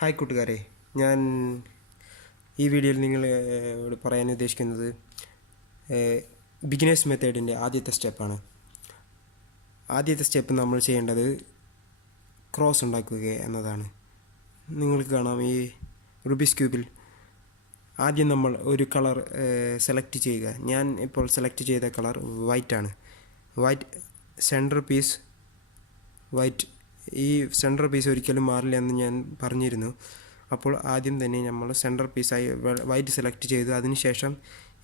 Hi കൂട്ടുകാരെ, ഞാൻ ഈ വീഡിയോയിൽ നിങ്ങളോട് പറയാൻ ഉദ്ദേശിക്കുന്നത് ബിഗിനേഴ്സ് മെത്തേഡിൻ്റെ ആദ്യത്തെ സ്റ്റെപ്പാണ്. ആദ്യത്തെ സ്റ്റെപ്പ് നമ്മൾ ചെയ്യേണ്ടത് ക്രോസ് ഉണ്ടാക്കുക എന്നതാണ്. നിങ്ങൾക്ക് കാണാം ഈ റുബിക്സ് ക്യൂബിൽ ആദ്യം നമ്മൾ ഒരു കളർ സെലക്ട് ചെയ്യുക. ഞാൻ ഇപ്പോൾ സെലക്ട് ചെയ്ത കളർ വൈറ്റ് ആണ്. White centre piece white. ഈ സെൻറ്റർ പീസ് ഒരിക്കലും മാറില്ല എന്ന് ഞാൻ പറഞ്ഞിരുന്നു. അപ്പോൾ ആദ്യം തന്നെ നമ്മൾ സെൻറ്റർ പീസായി വൈറ്റ് സെലക്ട് ചെയ്തു. അതിനുശേഷം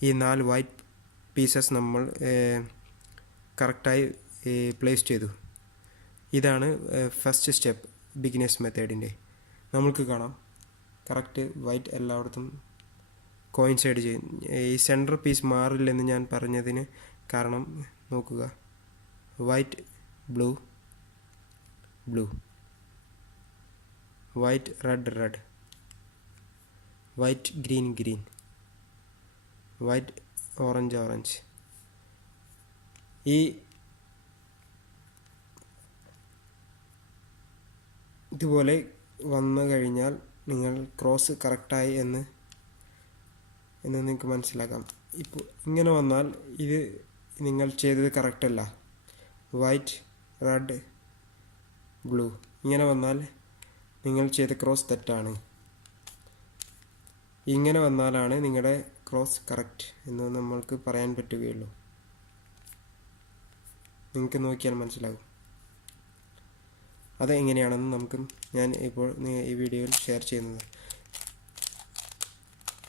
ഈ 4 വൈറ്റ് പീസസ് നമ്മൾ കറക്റ്റായി പ്ലേസ് ചെയ്തു. ഇതാണ് ഫസ്റ്റ് സ്റ്റെപ്പ് ബിഗിനേഴ്സ് മെത്തേഡിൻ്റെ. നമ്മൾക്ക് കാണാം കറക്റ്റ് വൈറ്റ് എല്ലായിടത്തും കോയിൻസൈഡ് ചെയ്യും. ഈ സെൻറ്റർ പീസ് മാറില്ലെന്ന് ഞാൻ പറഞ്ഞതിന് കാരണം നോക്കുക. White blue blue, white red red, white green green, white orange orange. ഇതുപോലെ വന്നു കഴിഞ്ഞാൽ നിങ്ങൾ ക്രോസ് കറക്റ്റായി എന്ന് നിങ്ങൾക്ക് മനസ്സിലാക്കാം. ഇപ്പോൾ ഇങ്ങനെ വന്നാൽ ഇത് നിങ്ങൾ ചെയ്തത് കറക്റ്റല്ല. വൈറ്റ് റെഡ് ബ്ലൂ ഇങ്ങനെ വന്നാൽ നിങ്ങൾ ചെയ്ത ക്രോസ് തെറ്റാണ്. ഇങ്ങനെ വന്നാലാണ് നിങ്ങളുടെ ക്രോസ് കറക്റ്റ് എന്ന് നമ്മൾക്ക് പറയാൻ പറ്റുകയുള്ളൂ. നിങ്ങൾക്ക് നോക്കിയാൽ മനസ്സിലാകും. അത് എങ്ങനെയാണെന്ന് ഞാൻ ഇപ്പോൾ ഈ വീഡിയോയിൽ ഷെയർ ചെയ്യുന്നത്.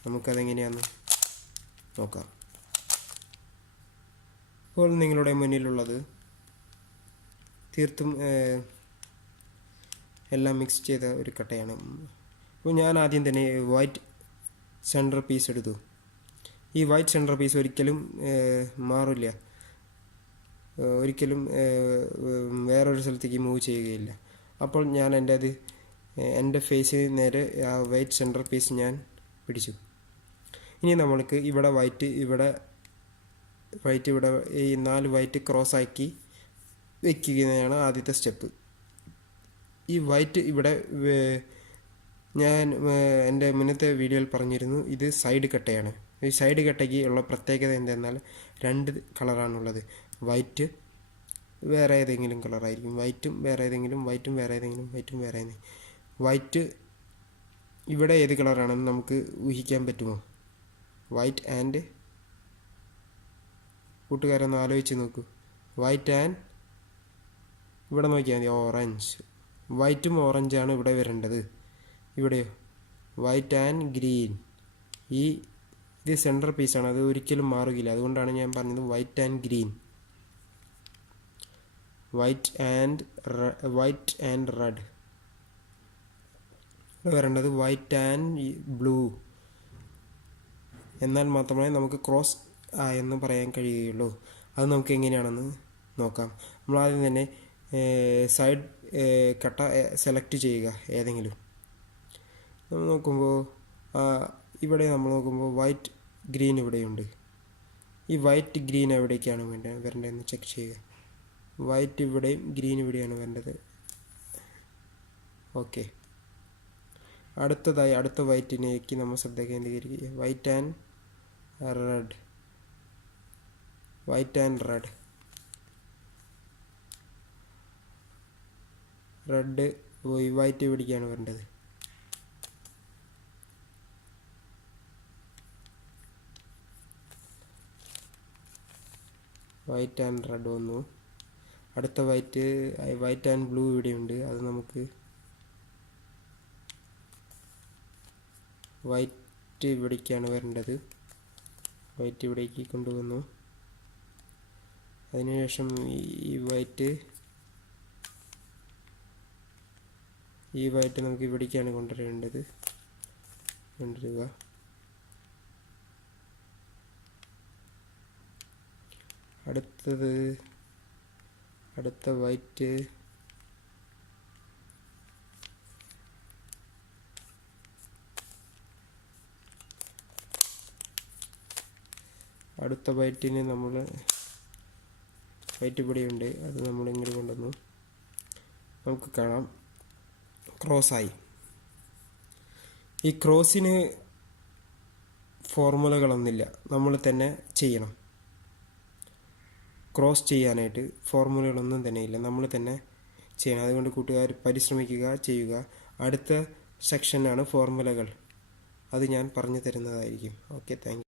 നമുക്കതെങ്ങനെയാണെന്ന് നോക്കാം. ഇപ്പോൾ നിങ്ങളുടെ മുന്നിലുള്ളത് തീർത്തും എല്ലാം മിക്സ് ചെയ്ത ഒരു കട്ടയാണ്. അപ്പോൾ ഞാൻ ആദ്യം തന്നെ വൈറ്റ് സെൻറ്റർ പീസ് എടുത്തു. ഈ വൈറ്റ് സെൻറ്റർ പീസ് ഒരിക്കലും മാറില്ല, ഒരിക്കലും വേറൊരു സ്ഥലത്തേക്ക് മൂവ് ചെയ്യുകയില്ല. അപ്പോൾ ഞാൻ എൻ്റെ ഫേസിന് നേരെ ആ വൈറ്റ് സെൻറ്റർ പീസ് ഞാൻ പിടിച്ചു. ഇനി നമ്മൾക്ക് ഇവിടെ വൈറ്റ് ഇവിടെ ഈ 4 വൈറ്റ് ക്രോസ് ആക്കി വയ്ക്കുകയാണ് ആദ്യത്തെ സ്റ്റെപ്പ്. ഈ വൈറ്റ് ഇവിടെ ഞാൻ എൻ്റെ മുന്നത്തെ വീഡിയോയിൽ പറഞ്ഞിരുന്നു, ഇത് സൈഡ് കട്ടയാണ്. ഈ സൈഡ് കട്ടയ്ക്ക് ഉള്ള പ്രത്യേകത എന്തെന്നാൽ 2 കളറാണുള്ളത്. വൈറ്റ് വേറെ ഏതെങ്കിലും കളറായിരിക്കും, വൈറ്റും വേറെ ഏതെങ്കിലും, വൈറ്റും വേറെ ഏതെങ്കിലും, വൈറ്റും വേറെ ഏതെങ്കിലും. വൈറ്റ് ഇവിടെ ഏത് കളറാണെന്ന് നമുക്ക് ഊഹിക്കാൻ പറ്റുമോ? വൈറ്റ് ആൻഡ്, കൂട്ടുകാരൊന്ന് ആലോചിച്ച് നോക്കൂ. വൈറ്റ് ആൻഡ് ഇവിടെ നോക്കിയാൽ മതി, ഓറഞ്ച്. വൈറ്റും ഓറഞ്ചാണ് ഇവിടെ വരേണ്ടത്. ഇവിടെയോ വൈറ്റ് ആൻഡ് ഗ്രീൻ. ഇത് സെൻറ്റർ പീസാണ്, അത് ഒരിക്കലും മാറുകയില്ല. അതുകൊണ്ടാണ് ഞാൻ പറഞ്ഞത് white and green. White and red. ഇവിടെ വരേണ്ടത് വൈറ്റ് ആൻഡ് ബ്ലൂ. എന്നാൽ മാത്രമേ നമുക്ക് ക്രോസ് എന്ന് പറയാൻ കഴിയുകയുള്ളൂ. അത് നമുക്ക് എങ്ങനെയാണെന്ന് നോക്കാം. നമ്മൾ ആദ്യം തന്നെ സൈഡ് കട്ട സെലക്ട് ചെയ്യുക ഏതെങ്കിലും. നമ്മൾ നോക്കുമ്പോൾ ഇവിടെ നമ്മൾ നോക്കുമ്പോൾ വൈറ്റ് ഗ്രീൻ ഇവിടെയുണ്ട്. ഈ വൈറ്റ് ഗ്രീൻ എവിടേക്കാണ് വരേണ്ടതെന്ന് ചെക്ക് ചെയ്യുക. വൈറ്റ് ഇവിടെയും ഗ്രീൻ ഇവിടെയാണ് വരേണ്ടത്. ഓക്കെ. അടുത്ത വൈറ്റിനേക്ക് നമ്മൾ ശ്രദ്ധ കേന്ദ്രീകരിക്കുക. White and red. Red white ഇവിടേക്കാണ് വരേണ്ടത്. വൈറ്റ് ആൻഡ് റെഡ് വന്നു. അടുത്ത വൈറ്റ് ആൻഡ് ബ്ലൂ ഇവിടെയുണ്ട്. അത് നമുക്ക് വൈറ്റ് ഇവിടേക്കാണ് വരേണ്ടത്. വൈറ്റ് ഇവിടേക്ക് കൊണ്ടുവന്നു. അതിനുശേഷം ഈ വൈറ്റ് നമുക്ക് ഇവിടേക്കാണ് കൊണ്ടുവരേണ്ടത്. അടുത്ത വൈറ്റ് അടുത്ത വൈറ്റിന് നമ്മൾ വൈറ്റ് ഇവിടെയുണ്ട്. അത് നമ്മൾ ഇങ്ങോട്ട് കൊണ്ടുവന്നു. നമുക്ക് കാണാം ക്രോസായി. ഈ ക്രോസിന് ഫോർമുലകളൊന്നുമില്ല, നമ്മൾ തന്നെ ചെയ്യണം. ക്രോസ് ചെയ്യാനായിട്ട് ഫോർമുലകളൊന്നും തന്നെ ഇല്ല, നമ്മൾ തന്നെ ചെയ്യണം. അതുകൊണ്ട് കൂട്ടുകാർ പരിശ്രമിക്കുക, ചെയ്യുക. അടുത്ത സെക്ഷനാണ് ഫോർമുലകൾ, അത് ഞാൻ പറഞ്ഞു തരുന്നതായിരിക്കും. Okay, thank you.